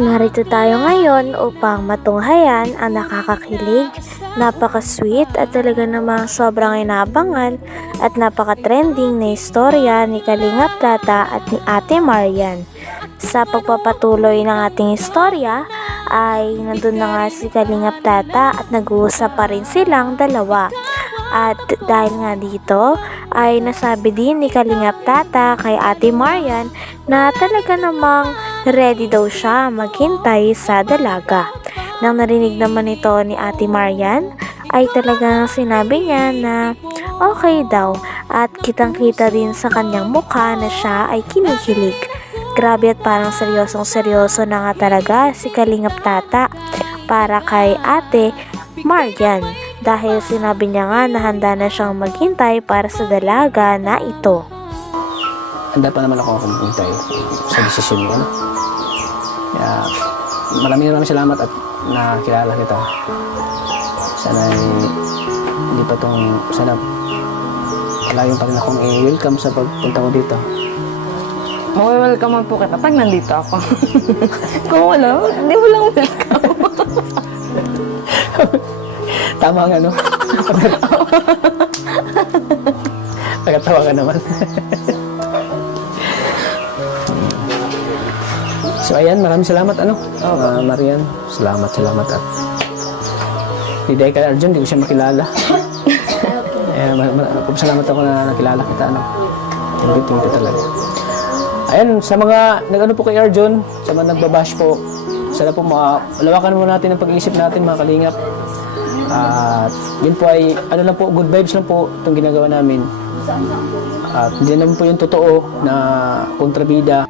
Narito tayo ngayon upang matunghayan ang nakakakilig, napaka-sweet at talaga namang sobrang inaabangan at napaka-trending na istorya ni Kalinga Plata at ni Ate Marian. Sa pagpapatuloy ng ating istorya ay nandun na nga si Kalinga Plata at nag-uusap pa rin silang dalawa. At dahil nga dito ay nasabi din ni Kalinga Plata kay Ate Marian na talaga namang ready daw siya maghintay sa dalaga. Nang narinig naman ito ni Ate Marian ay talagang sinabi niya na okay daw at kitang-kita din sa kanyang mukha na siya ay kinikilig. Grabe at parang seryosong-seryoso na nga talaga si Kalinga Plata para kay Ate Marian dahil sinabi niya nga na handa na siyang maghintay para sa dalaga na ito. Handa pa naman ako maghintay sa desisyon mo, ano? Kaya maraming salamat at nakilala kita. Sana hindi pa itong sana palayo pa rin akong i-welcome sa pagpunta ko dito. Welcome po kita pag nandito ako. Kung wala, hindi mo lang welcome. Tama nga, no? Nagatawa ka naman. So ayan, maraming salamat, ano? Marian, salamat at hindi dahil kay Arjun, hindi ko siya makilala. Salamat ako na nakilala kita, ano? Thank you talaga. Ayan, sa mga nag-ano po kay Arjun, sa mga nagbabash po, sana po malawakan mo natin ang pag-iisip natin, mga kalingap. At yun po ay, ano lang po, good vibes lang po itong ginagawa namin. At hindi naman po yung totoo na kontrabida.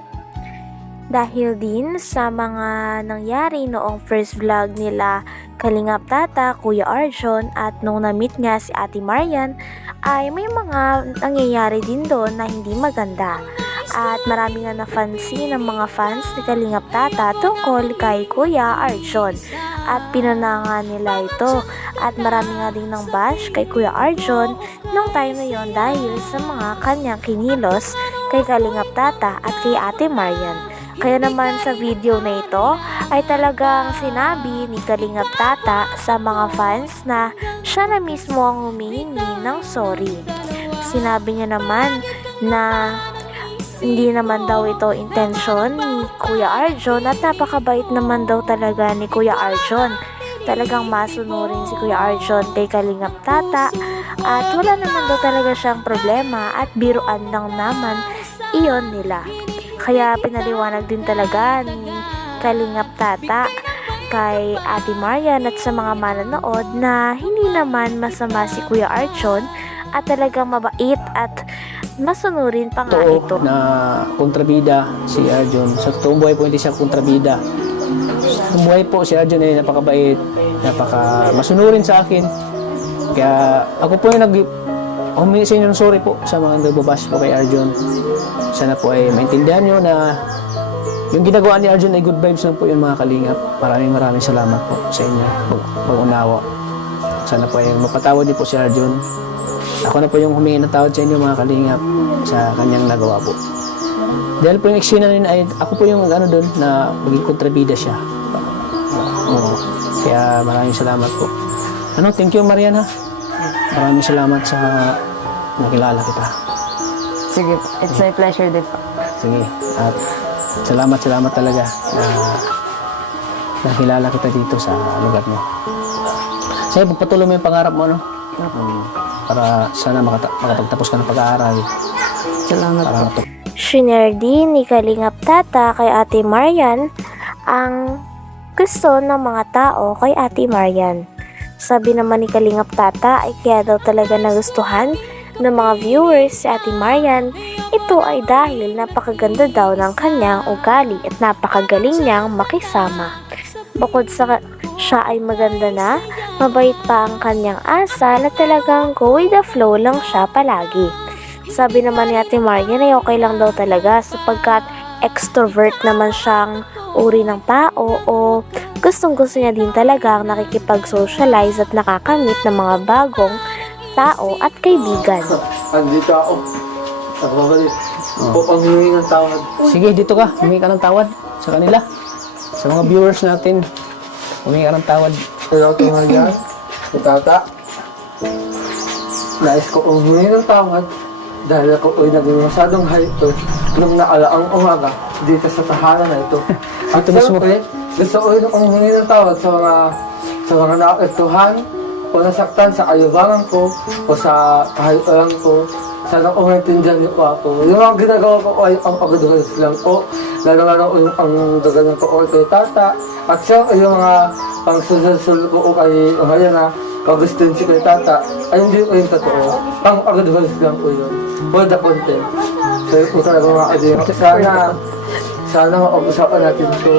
Dahil din sa mga nangyari noong first vlog nila Kalinga Plata, Kuya Arjun at nung na-meet nga si Ate Marian ay may mga nangyayari din doon na hindi maganda. At marami nga nafansin ng mga fans ni Kalinga Plata tungkol kay Kuya Arjun at pinananga nila ito at marami nga din ng bash kay Kuya Arjun nung time na yon dahil sa mga kanyang kinilos kay Kalinga Plata at kay Ate Marian. Kaya naman sa video na ito ay talagang sinabi ni Kalinga Plata sa mga fans na siya na mismo ang humihingi ng sorry. Sinabi niya naman na hindi naman daw ito intensyon ni Kuya Arjun at napakabait naman daw talaga ni Kuya Arjun. Talagang masunurin si Kuya Arjun kay Kalinga Plata at wala naman daw talaga siyang problema at biruan lang naman iyon nila. Kaya pinaliwanag din talaga ni Kalinga Plata kay Ate Marian at sa mga manonood na hindi naman masama si Kuya Arjun at talagang mabait at masunurin pa nga ito. Na kontrabida si Arjun. Sa totoong buhay po hindi siya kontrabida. Sa totoong buhay po si Arjun ay napakabait, masunurin sa akin. Kaya ako po yung humingi sa inyo ng sorry po sa mga nagbabash po kay Arjun. Sana po ay maintindihan nyo na yung ginagawa ni Arjun ay good vibes lang po yun, mga kalingap. Maraming salamat po sa inyo pag-unawa. Sana po ay mapatawad din po si Arjun. Ako na po yung humingi ng tawad sa inyo, mga kalingap, sa kanyang nagawa po. Dahil po yung eksena rin ay ako po yung ano doon na maging kontrabida siya. Kaya maraming salamat po. Thank you, Marian, ha? Maraming salamat sa nakilala kita. Sige, it's my pleasure din po. Sige, at salamat talaga na nakilala kita dito sa lugar mo. Sige, pagpatuloy mo yung pangarap mo, ano? Para sana makapagtapos ka ng pag-aaral. Salamat po. Shinare din ni Kalinga Plata kay Ate Marian ang gusto ng mga tao kay Ate Marian. Sabi naman ni Kalinga Plata ay kaya daw talaga nagustuhan ng mga viewers si Ate Marian. Ito ay dahil napakaganda daw ng kanyang ugali at napakagaling niyang makisama. Bukod sa siya ay maganda na, mabait pa ang kanyang asal at talagang go with the flow lang siya palagi. Sabi naman ni Ate Marian ay okay lang daw talaga sapagkat extrovert naman siyang uri ng tao o gustong-gusto niya din talaga ang nakikipag-socialize at nakakamit ng mga bagong tao at kaibigan. Andito ako. Nagbabalik. Upang humingi ng tawad. Sige, dito ka. Humingi ka ng tawad sa kanila. Sa mga viewers natin, humingi ka ng tawad. Kaya ito nga yan, si Tata. Nais ko umuwi ng tawad dahil ako ay naging masyadong hyper nung naalaang umaga dito sa tahanan na ito. At Ito mismo. siyempre, gusto ko rin umuwi ng tawad sa mga naapektuhan o nasaktan sa ayubangan ko o sa kahayuran ko. Sana kung maintindihan niyo po ako. Yung mga ginagawa ko ay ang pagdugalis lang po. Lalo-lalo yung ang dugalan ko o kay Tata. At siyempre yung mga pang-sul ko o kay ngayon na kagustuhin si kay Tata ay hindi ko yung totoo. Ang pagdugalis lang po yun. For the content. So kung talaga mga kaibigan, sana mapag-usapan natin ito.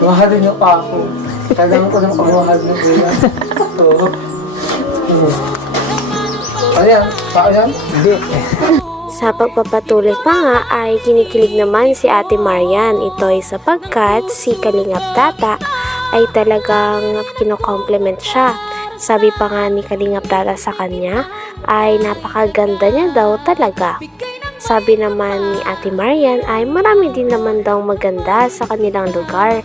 Mahalin niyo pa ako. Kailangan ko ng pagmahal niyo po yan. So, ayan, ayan. Hindi. Sa pagpapatuloy pa nga ay kinikilig naman si Ate Marian. Ito ay sapagkat si Kalingap Tata ay talagang kino-compliment siya. Sabi pa nga ni Kalingap Tata sa kanya ay napakaganda niya daw talaga. Sabi naman ni Ate Marian ay marami din naman daw maganda sa kanilang lugar.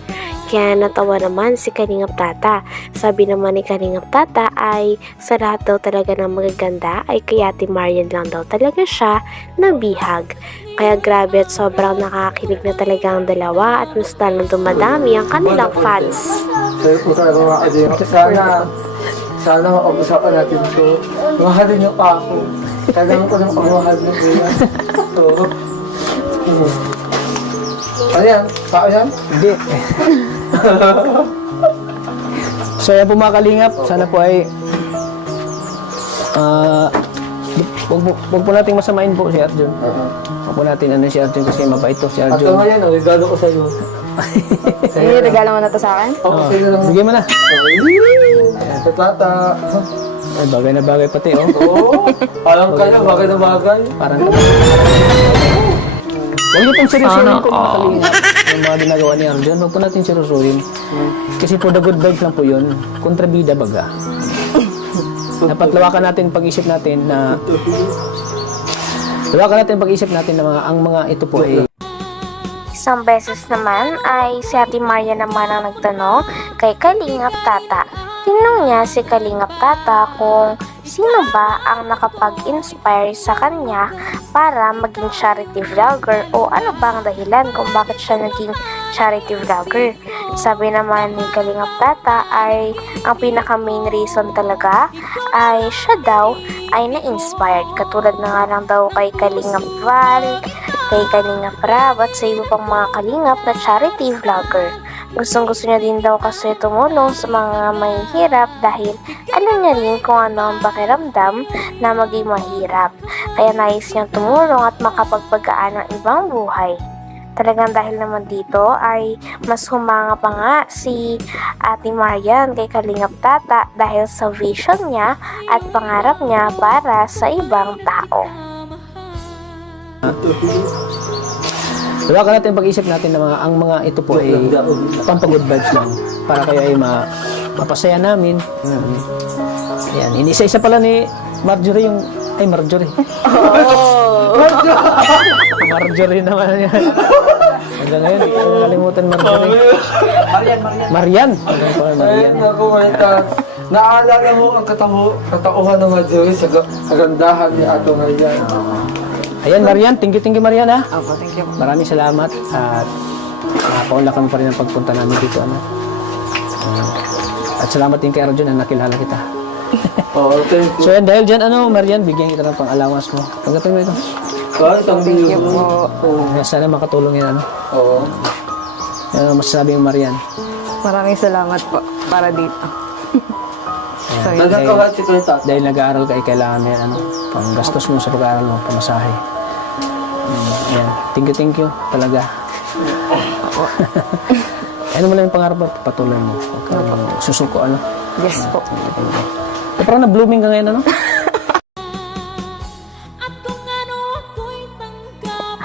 Kaya natawa naman si Kalingap Tata. Sabi naman ni Kalingap Tata ay sa lahat daw talaga ng magaganda ay kay Ate Marian lang daw talaga siya nabihag. Kaya grabe at sobrang nakakilig na talaga ang dalawa at mas lalong dumadami ang kanilang fans. So kung talaga mga kaibigan, sana mapag-usapan natin ito. Mahalin niyo pa ako. Kailangan ko ng pagmahal niyo po yan. So, ayan, ayan. Hindi. So yan po mga kalingap, sana po ay wag po nating masamain po si Arjun. Wag po natin ano si Arjun kasi mabait to si At Arjun. ngayon, regalo ko sa iyo. Hindi, regalo mo na to sa akin? Oo, sa'yo lang. Bigyan mo na. Ayan, sa Tata. Ay, bagay na bagay pati oh. Oo, alam ka na, bagay na bagay. Parang huwag niyo pong seryosohin po mga kalingap. Yung mga ginagawa ni Arjun, huwag po natin seryosohin. Kasi for the good vibes lang po yun. Kontrabida baga. Dapat lawakan natin pag-isip natin na ang mga ito po ay Isang beses naman ay si Ate Maria naman ang nagtanong kay Kalingap Tata. Tinanong niya si Kalingap Tata kung sino ba ang nakapag-inspire sa kanya para maging charity vlogger o ano ba ang dahilan kung bakit siya naging charity vlogger. Sabi naman ni Kalingap Tata ay ang pinaka main reason talaga ay siya daw ay na-inspired. Katulad na nga lang daw kay Kalingap Val, kay Kalingap Rab at sa iba pang mga kalingap na charity vlogger. Gustong-gusto niya din daw kasi tumulong sa mga mahihirap dahil alam niya rin kung ano ang pakiramdam na maging mahirap. Kaya nais niyang tumulong at makapagpagaan ng ibang buhay. Talagang dahil naman dito ay mas humanga pa nga si Ate Marian kay Kalingap Tata dahil sa vision niya at pangarap niya para sa ibang tao. lawakan natin pag-isip natin na ang mga ito po ay pampag-good vibes lang para kayo ay mapasaya namin. Ayan, inisa-isa pala ni Marjorie yung Marjorie. Marjorie naman yan. Hanggang ngayon, hindi ko nakalimutan Marjorie. Marian. Ayun nga po, naalala mo ang katauhan ng Marjorie sa kagandahan ni Ato ngayon. Ayan, Marian. Thank you, Marian, ha? Opo, thank you. Maraming salamat at nakapaunla kami pa rin ang pagpunta namin dito, ano. At salamat din kay Arjun na nakilala kita. Oo, thank you. So yan, dahil dyan, Marian, bigyan kita ng pang-allowance mo. Tanggapin mo ito. Isang Thank you bilyon. po. Sana makatulong yan, Oo. Ano masasabi mo, Marian? Maraming salamat po para dito. So, yun. Nagkakalat si Kuya Tata. Dahil nag-aaral ka, kailangan mo yan, pang gastos mo sa pag-aaral mo, pamasahe. Ayan. Thank you, talaga. Ano mo lang yung pangarap mo, patuloy mo. Huwag kang susuko, Yes po. Parang na-blooming ka ngayon,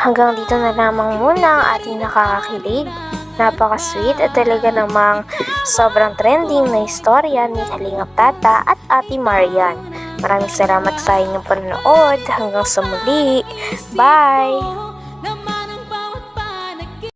Hanggang dito na lamang muna ang ating nakakakilig, napaka-sweet at talaga namang sobrang trending na istorya ni Kalingap Tata at Ate Marian. Maraming salamat sa inyong panonood. Hanggang sa muli. Bye!